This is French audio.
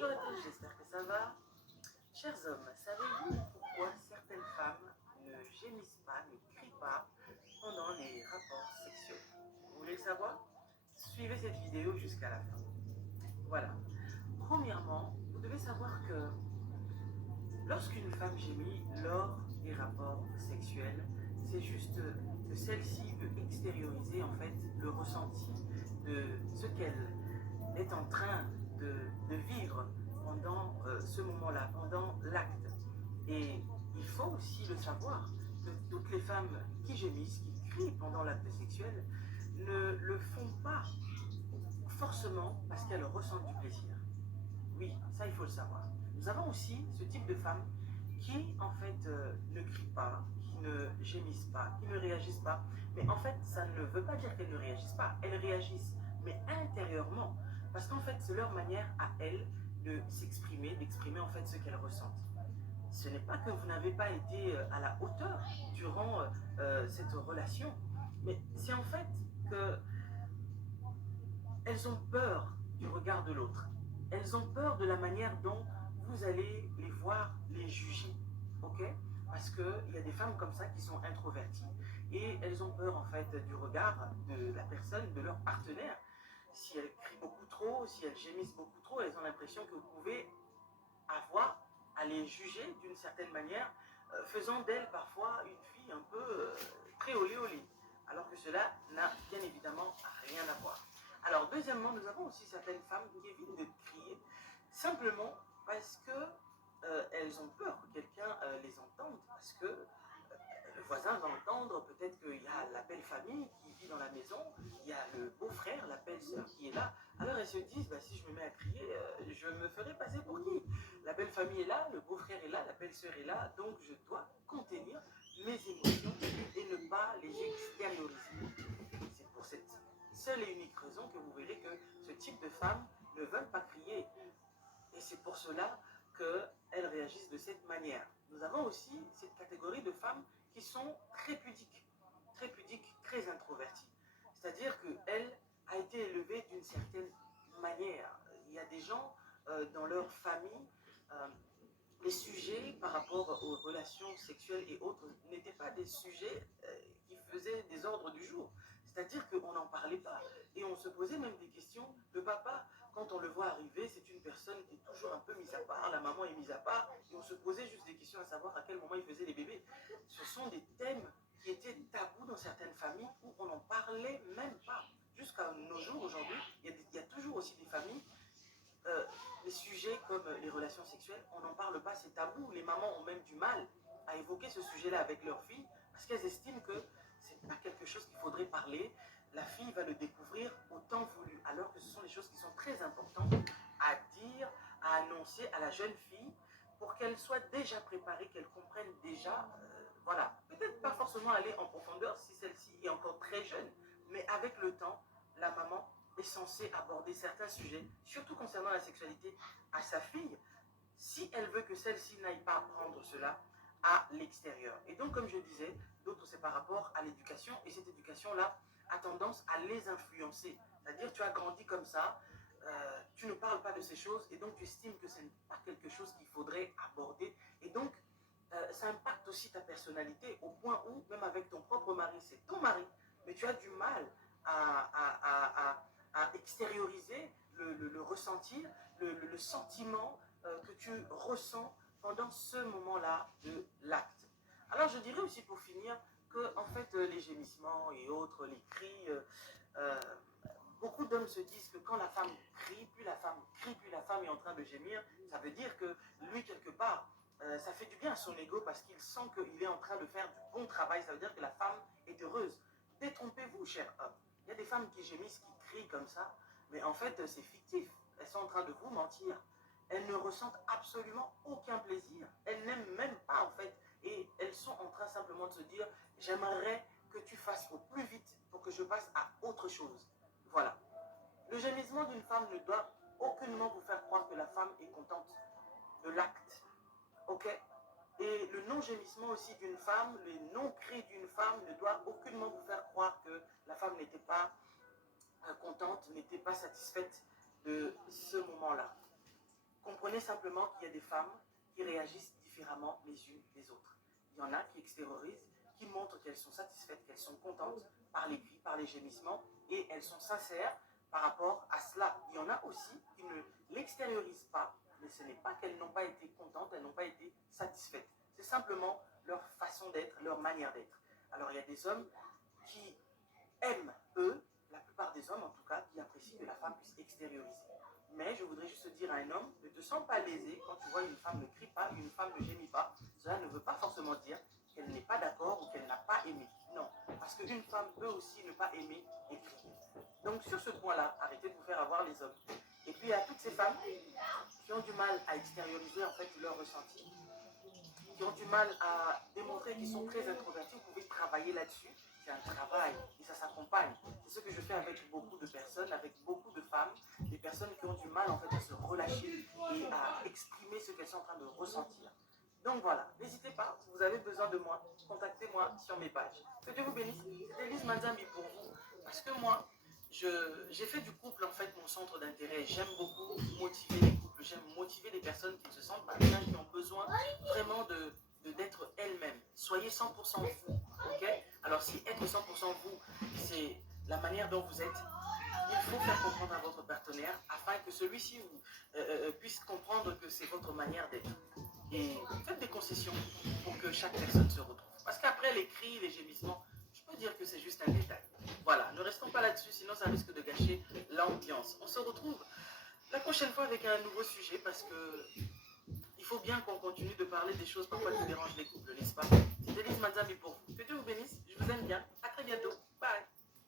Bonjour à tous, j'espère que ça va. Chers hommes, savez-vous pourquoi certaines femmes ne gémissent pas, ne crient pas pendant les rapports sexuels? Vous voulez le savoir? Suivez cette vidéo jusqu'à la fin. Voilà. Premièrement, vous devez savoir que lorsqu'une femme gémit lors des rapports sexuels, c'est juste que celle-ci veut extérioriser en fait le ressenti de ce qu'elle est en train de vivre pendant ce moment-là, pendant l'acte. Et il faut aussi le savoir que toutes les femmes qui gémissent, qui crient pendant l'acte sexuel, ne le font pas forcément parce qu'elles ressentent du plaisir. Oui, ça il faut le savoir. Nous avons aussi ce type de femmes qui en fait ne crient pas, qui ne gémissent pas, qui ne réagissent pas. Mais en fait, ça ne veut pas dire qu'elles ne réagissent pas. Elles réagissent, mais intérieurement. Parce qu'en fait, c'est leur manière à elles de s'exprimer, d'exprimer en fait ce qu'elles ressentent. Ce n'est pas que vous n'avez pas été à la hauteur durant cette relation, mais c'est en fait que elles ont peur du regard de l'autre. Elles ont peur de la manière dont vous allez les voir, les juger. Ok? Parce qu'il y a des femmes comme ça qui sont introverties et elles ont peur en fait du regard de la personne, de leur partenaire. Si elles crient beaucoup trop, si elles gémissent beaucoup trop, elles ont l'impression que vous pouvez avoir à les juger d'une certaine manière, faisant d'elles parfois une fille un peu très olé olé. Alors que cela n'a bien évidemment rien à voir. Alors, deuxièmement, nous avons aussi certaines femmes qui évitent de crier simplement parce que elles ont peur que quelqu'un les entende, parce que le voisin va entendre, peut-être qu'il y a la belle famille qui vit dans la maison, il y a le beau-frère, la belle-sœur qui est là. Alors elles se disent, bah, si je me mets à crier, je me ferai passer pour qui? La belle famille est là, le beau-frère est là, la belle-sœur est là, donc je dois contenir mes émotions et ne pas les extérioriser. C'est pour cette seule et unique raison que vous verrez que ce type de femmes ne veulent pas crier. Et c'est pour cela qu'elles réagissent de cette manière. Nous avons aussi cette catégorie de femmes qui sont très pudiques, très introverties. C'est-à-dire qu'elle a été élevée d'une certaine manière. Il y a des gens dans leur famille, euh, les sujets par rapport aux relations sexuelles et autres n'étaient pas des sujets qui faisaient des ordres du jour. C'est-à-dire qu'on n'en parlait pas. Et on se posait même des questions. Le papa, quand on le voit arriver, c'est une personne qui est toujours un peu mise à part. La maman est mise à part. Et on se posait juste des questions à savoir à quel moment il faisait les bébés. Ce sont des thèmes qui étaient tabous dans certaines familles où on n'en parlait même pas. Jusqu'à nos jours, aujourd'hui, il y a toujours aussi des familles les sujets comme les relations sexuelles, on n'en parle pas, c'est tabou. Les mamans ont même du mal à évoquer ce sujet-là avec leurs filles parce qu'elles estiment que c'est pas quelque chose qu'il faudrait parler. La fille va le découvrir au temps voulu, alors que ce sont des choses qui sont très importantes à dire, à annoncer à la jeune fille pour qu'elle soit déjà préparée, qu'elle comprenne déjà, voilà, peut-être pas forcément aller en profondeur si celle-ci est encore très jeune, mais avec le temps, la maman est censée aborder certains sujets, surtout concernant la sexualité, à sa fille, si elle veut que celle-ci n'aille pas apprendre cela à l'extérieur. Et donc, comme je disais, d'autres, c'est par rapport à l'éducation, et cette éducation-là a tendance à les influencer. C'est-à-dire, tu as grandi comme ça, tu ne parles pas de ces choses, et donc tu estimes que ce n'est pas quelque chose qu'il faudrait aborder. Et donc, ça impacte aussi ta personnalité, au point où, même avec ton propre mari, c'est ton mari, mais tu as du mal à, à, à à extérioriser le ressentir, le sentiment que tu ressens pendant ce moment-là de l'acte. Alors je dirais aussi pour finir que en fait les gémissements et autres, les cris, euh, beaucoup d'hommes se disent que quand la femme crie, plus la femme crie, plus la femme est en train de gémir, ça veut dire que lui quelque part, ça fait du bien à son ego parce qu'il sent qu'il est en train de faire du bon travail, ça veut dire que la femme est heureuse. Détrompez-vous, cher homme. Il y a des femmes qui gémissent, qui crient comme ça, mais en fait, c'est fictif. Elles sont en train de vous mentir. Elles ne ressentent absolument aucun plaisir. Elles n'aiment même pas, en fait. Et elles sont en train simplement de se dire, j'aimerais que tu fasses au plus vite pour que je passe à autre chose. Voilà. Le gémissement d'une femme ne doit aucunement vous faire croire que la femme est contente de l'acte. Ok? Et le non-gémissement aussi d'une femme, le non-cri d'une femme ne doit aucunement vous faire croire que la femme n'était pas contente, n'était pas satisfaite de ce moment-là. comprenez simplement qu'il y a des femmes qui réagissent différemment les unes des autres. Il y en a qui extériorisent, qui montrent qu'elles sont satisfaites, qu'elles sont contentes par les cris, par les gémissements, et elles sont sincères par rapport à cela. Il y en a aussi qui ne l'extériorisent pas, mais ce n'est pas qu'elles n'ont pas été contentes, elles n'ont pas été satisfaites. C'est simplement leur façon d'être, leur manière d'être. Alors il y a des hommes qui aiment, eux, la plupart des hommes en tout cas, qui apprécient que la femme puisse extérioriser. Mais je voudrais juste dire à un homme, ne te sens pas lésé quand tu vois une femme ne crie pas, une femme ne gémit pas. Cela ne veut pas forcément dire qu'elle n'est pas d'accord ou qu'elle n'a pas aimé. Non, parce qu'une femme peut aussi ne pas aimer et crier. Donc sur ce point-là, arrêtez de vous faire avoir les hommes. Et puis à toutes ces femmes qui ont du mal à extérioriser en fait leur ressenti, qui ont du mal à démontrer qu'ils sont très introvertis, vous pouvez travailler là-dessus. C'est un travail et ça s'accompagne. C'est ce que je fais avec beaucoup de personnes, avec beaucoup de femmes, des personnes qui ont du mal en fait à se relâcher et à exprimer ce qu'elles sont en train de ressentir. Donc voilà, n'hésitez pas, vous avez besoin de moi, contactez-moi sur mes pages. Que Dieu vous bénisse. C'était Elise Manzambi pour vous. Parce que moi, j'ai fait du couple en fait mon centre d'intérêt. J'aime beaucoup motiver les couples, j'aime motiver les personnes qui ne se sentent pas bien, qui ont besoin vraiment d'être elles-mêmes. Soyez 100% vous, ok? Alors si être 100% vous, c'est la manière dont vous êtes, il faut faire comprendre à votre partenaire afin que celui-ci puisse comprendre que c'est votre manière d'être. Et faites des concessions pour que chaque personne se retrouve. Parce qu'après les cris, les gémissements, je peux dire que c'est juste un détail. Voilà, ne restons pas là-dessus, sinon ça risque de gâcher l'ambiance. On se retrouve la prochaine fois avec un nouveau sujet parce que il faut bien qu'on continue de parler des choses parfois qui dérangent les couples, n'est-ce pas? C'était Elise Manzambi pour vous. Que Dieu vous bénisse, je vous aime bien. À très bientôt.